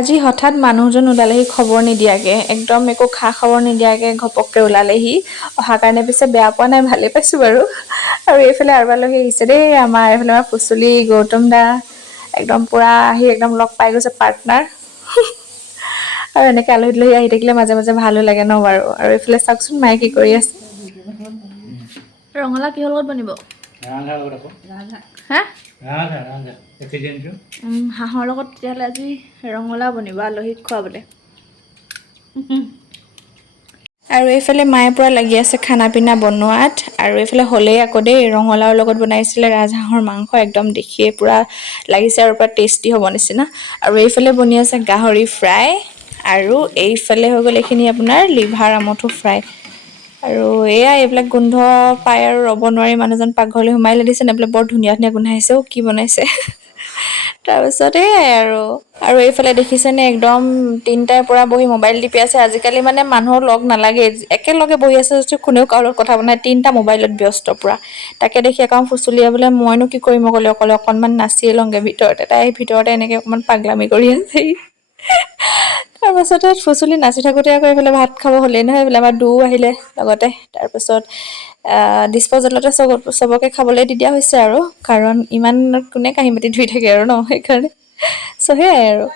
আজি হঠাৎ মানুহজন ওলালেহি খবৰ নিদিয়াকৈ, একদম একো খা খবৰ নিদিয়াকৈ ঘপককৈ ওলালেহি। অহাৰ কাৰণে পিছে বেয়া পোৱা নাই, ভালেই পাইছোঁ বাৰু। আৰু এইফালে আৰু আলহী আহিছে দেই, এইফালে আমাৰ ফুচুলি গৌতম দা একদম পূৰা আহি একদম লগ পাই গৈছে পাৰ্টনাৰ। আৰু এনেকৈ আলহী দুলহী আহি থাকিলে মাজে মাজে ভালো লাগে ন বাৰু। আৰু এইফালে চাওকচোন মায়ে কি কৰি আছে। ৰঙালাও কিহৰ লগত বনিব? হা? হাঁহৰ লগত তেতিয়াহ'লে আজি ৰঙালাও বনিব আলহীক খুৱাবলৈ। আৰু এইফালে মায়ে পূৰা লাগি আছে খানা পিনা বনোৱাত। আৰু এইফালে হ'লেই আকৌ দেই, ৰঙালাওৰ লগত বনাইছিলে ৰাজহাঁহৰ মাংস, একদম দেখিয়ে পূৰা লাগিছে আৰু পূৰা টেষ্টি হ'ব নিচিনা। আৰু এইফালে বনি আছে গাহৰি ফ্ৰাই, আৰু এইফালে হৈ গ'ল এইখিনি আপোনাৰ লিভাৰ আমঠু ফ্ৰাই। আৰু এইবিলাক গোন্ধ পাই আৰু ৰ'ব নোৱাৰি মানুহজন পাকঘৰলৈ সোমাই দিছে বোলে, বৰ ধুনীয়া ধুনীয়া গোন্ধাইছে কি বনাইছে। তাৰপিছত আৰু এইফালে দেখিছেনে একদম তিনিটাৰ পৰা বহি মোবাইল টিপি আছে। আজিকালি মানে মানুহৰ লগ নালাগে, একেলগে বহি আছে যদি কোনেও কাৰো লগত কথা বনাই, তিনিটা মোবাইলত ব্যস্ত পূৰা। তাকে দেখি আকৌ ফুচুলিয়ে বোলে মইনো কি কৰিম অকলে অকণমান নাচিয়ে লওঁগৈ ভিতৰতে। তাই ভিতৰতে এনেকৈ অকণমান পাগলামি কৰি আছে। তাৰপাছতে ফুচুলি নাচি থাকোঁতে আকৌ এইফালে ভাত খাব হ'লেই নহয়, এইফালে আমাৰ দৌও আহিলে লগতে। তাৰপিছত ডিছপ'জেলতে চবকে খাবলৈ দি দিয়া হৈছে আৰু, কাৰণ ইমান কোনে কাঁহী বাতি ধুই থাকে আৰু ন, সেইকাৰণে। চ' সেয়াই আৰু